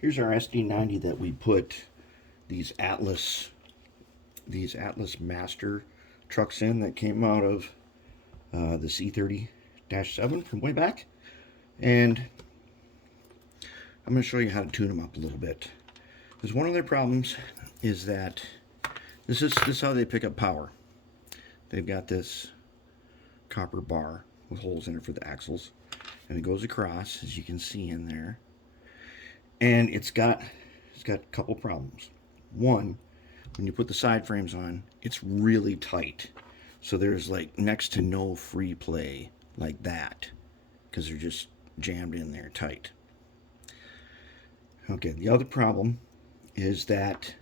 Here's our SD90 that we put these Atlas Master trucks in that came out of the C30-7 from way back. And I'm going to show you how to tune them up a little bit. Because one of their problems is that this is how they pick up power. They've got this copper bar with holes in it for the axles, and it goes across, as you can see in there. And it's got a couple problems. One, when you put the side frames on, it's really tight. So there's like next to no free play like that, because they're just jammed in there tight. Okay, the other problem is that,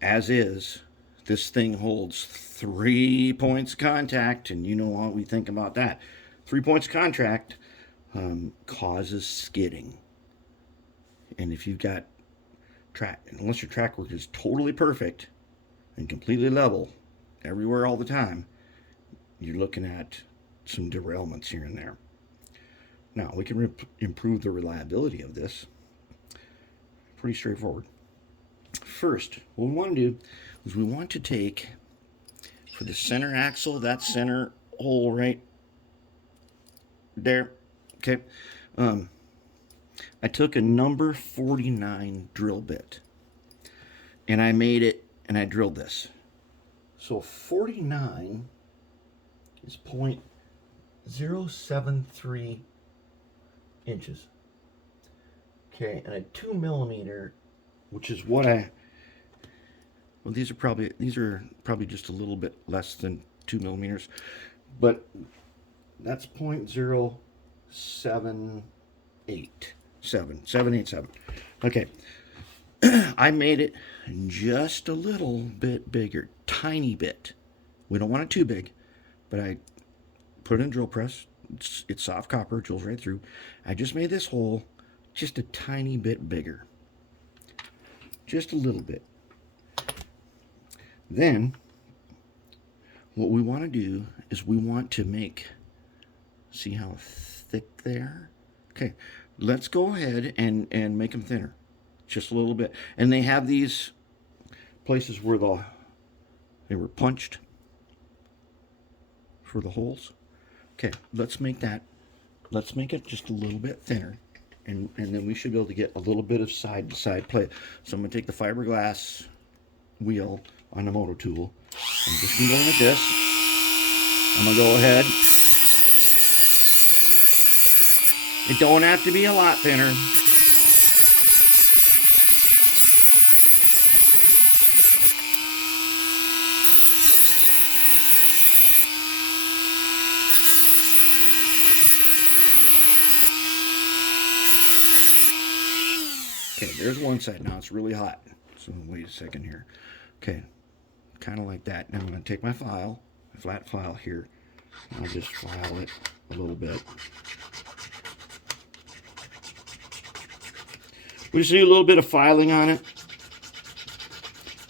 as is, this thing holds 3 points of contact, and you know what we think about that. 3 points of contact causes skidding. And if you've got unless your track work is totally perfect and completely level everywhere all the time, you're looking at some derailments here and there. Now, we can improve the reliability of this. Pretty straightforward. First, what we want to do is we want to take, for the center axle, that center hole right there, okay, I took a number 49 drill bit, and I made it, and I drilled this. So 49 is 0.073 inches. Okay, and a 2 millimeter, which is what well, these are probably just a little bit less than 2 millimeters, but that's 0.0787. Okay, I made it just a little bit bigger, tiny bit. We don't want it too big, but I put it in a drill press. It's soft copper, drills right through. I just made this hole just a tiny bit bigger, just a little bit. Then what we want to do is we want to see how thick they are? Okay, let's go ahead and make them thinner, just a little bit. And they have these places where they were punched for the holes. Okay, let's make it just a little bit thinner, and then we should be able to get a little bit of side-to-side play. So I'm going to take the fiberglass wheel on the motor tool. I'm just going to go like this. I'm going to go ahead. It don't have to be a lot thinner. Okay, there's one side. Now it's really hot. So wait a second here. Okay, kind of like that. Now I'm going to take my flat file here. I'll just file it a little bit. We just do a little bit of filing on it.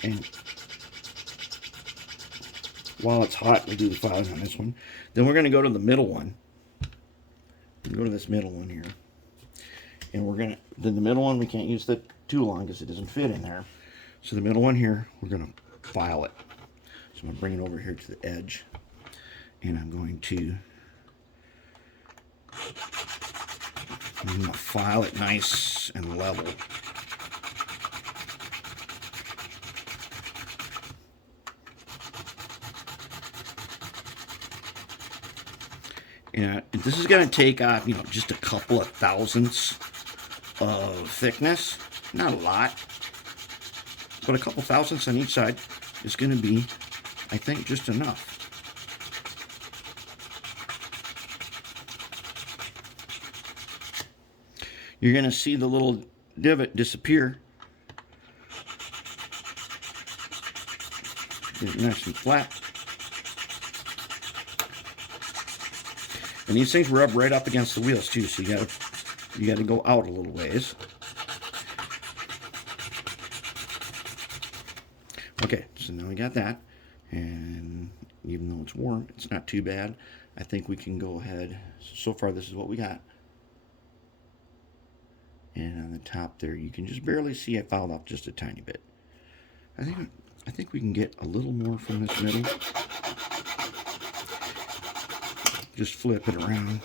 And while it's hot, we do the filing on this one. Then we're going to go to the middle one. Go to this middle one here. And then the middle one, we can't use the too long because it doesn't fit in there. So the middle one here, we're going to file it. So I'm going to bring it over here to the edge. And I'm going to file it nice and level. And this is going to take off, just a couple of thousandths of thickness. Not a lot, but a couple thousandths on each side is going to be, I think, just enough. You're going to see the little divot disappear. Get it nice and flat. And these things rub right up against the wheels too, so you gotta go out a little ways. Okay, so now we got that, and even though it's warm, it's not too bad. I think we can go ahead. So far, this is what we got. And on the top there, you can just barely see I fouled off just a tiny bit. I think we can get a little more from this middle. Just flip it around.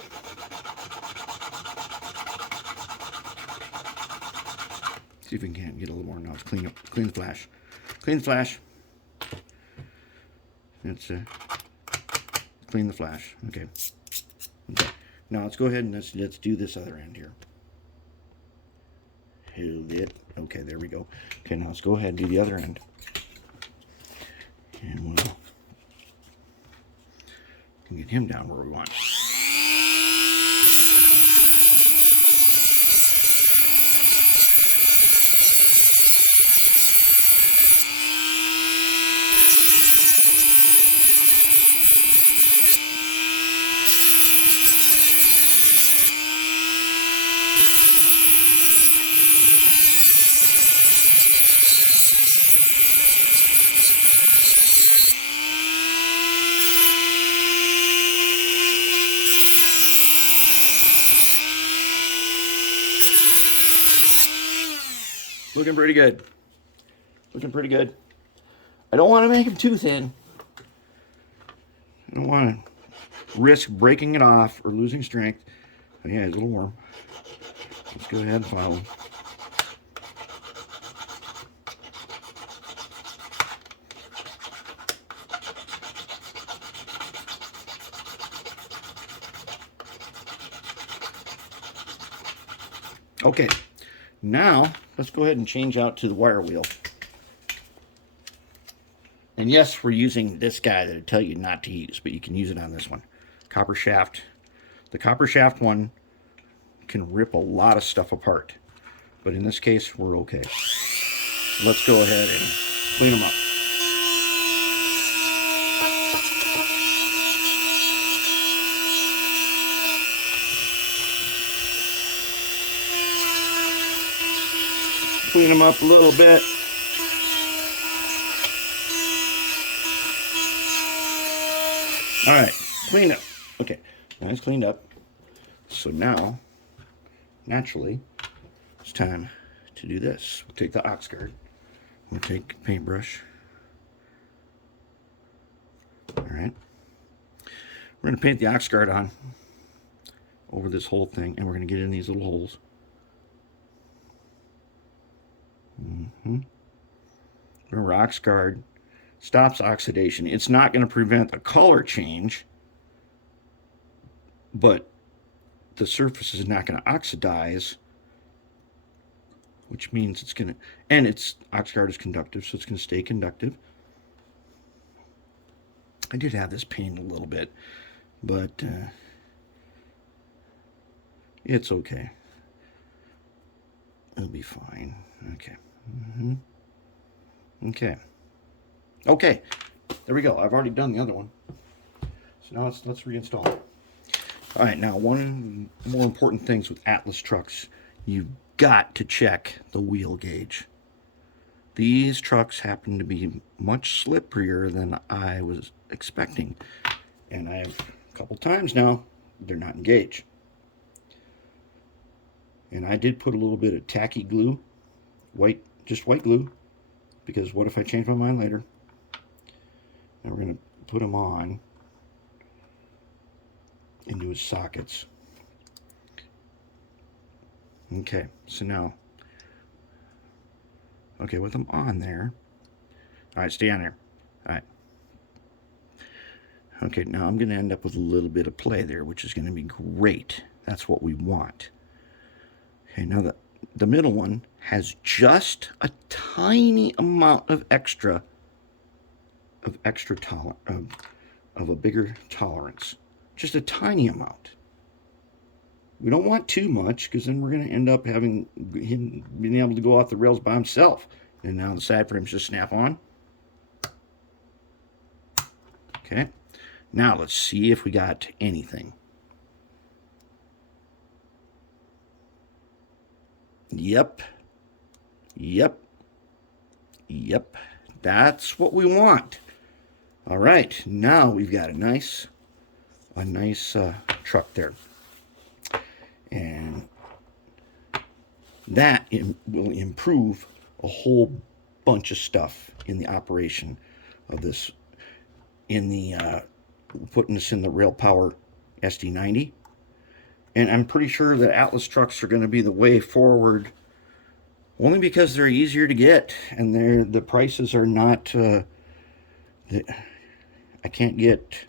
See if we can get a little more. Now let's clean the flash. Clean the flash. That's clean the flash. Okay. Now let's go ahead and let's do this other end here. Hold it. Okay, there we go. Okay, now let's go ahead and do the other end. And we'll get him down where we want. Looking pretty good. Looking pretty good. I don't want to make them too thin. I don't want to risk breaking it off or losing strength. But yeah, it's a little warm. Let's go ahead and file them. Okay, now let's go ahead and change out to the wire wheel. And yes, we're using this guy that I tell you not to use, but you can use it on this one. Copper shaft. The copper shaft one can rip a lot of stuff apart, but in this case, we're okay. Let's go ahead and clean them up. Clean them up a little bit. All right, cleaned up. Okay, now it's cleaned up. So now, naturally, it's time to do this. We'll take the ox guard. We'll take a paintbrush. All right. We're going to paint the ox guard on over this whole thing, and we're going to get in these little holes. Remember, ox guard stops oxidation. It's not going to prevent a color change, but the surface is not going to oxidize, which means it's going to, and it's, ox guard is conductive, so it's going to stay conductive. I did have this painted a little bit, but it's okay. It'll be fine. Okay. Okay, there we go. I've already done the other one. So now let's reinstall it. All right, now one of the more important things with Atlas trucks, you've got to check the wheel gauge. These trucks happen to be much slipperier than I was expecting. And I've, a couple times now, they're not in gauge. And I did put a little bit of tacky glue, just white glue, because what if I change my mind later? Now we're going to put them on into his sockets. Okay, so now, okay, with them on there, all right, stay on there. All right. Okay, now I'm going to end up with a little bit of play there, which is going to be great. That's what we want. Okay, now the middle one has just a tiny amount of extra of a bigger tolerance. Just a tiny amount. We don't want too much, because then we're going to end up having him being able to go off the rails by himself. And now the side frames just snap on. Okay. Now let's see if we got anything. Yep. That's what we want. All right, now we've got a nice truck there. And That will improve a whole bunch of stuff in the operation of this, in the putting this in the rail power SD90. And I'm pretty sure that Atlas trucks are going to be the way forward, only because they're easier to get and the prices are not. I can't get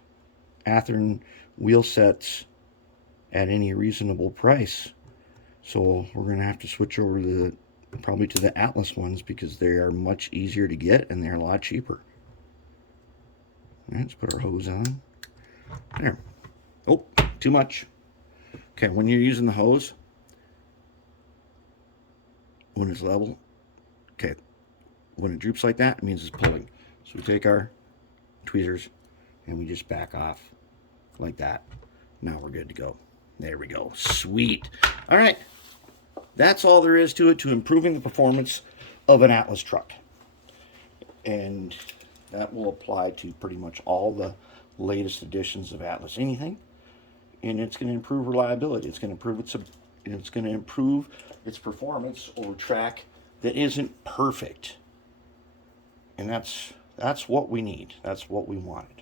Athearn wheel sets at any reasonable price, so we're going to have to switch over to probably to the Atlas ones because they are much easier to get and they're a lot cheaper. All right, let's put our hose on. There. Oh, too much. Okay, when you're using the hose, when it's level, okay, when it droops like that, it means it's pulling. So we take our tweezers and we just back off like that. Now we're good to go. There we go. Sweet. All right. That's all there is to it, to improving the performance of an Atlas truck. And that will apply to pretty much all the latest editions of Atlas anything. And it's going to improve reliability. It's going to improve its performance over track that isn't perfect. And that's what we need. That's what we wanted.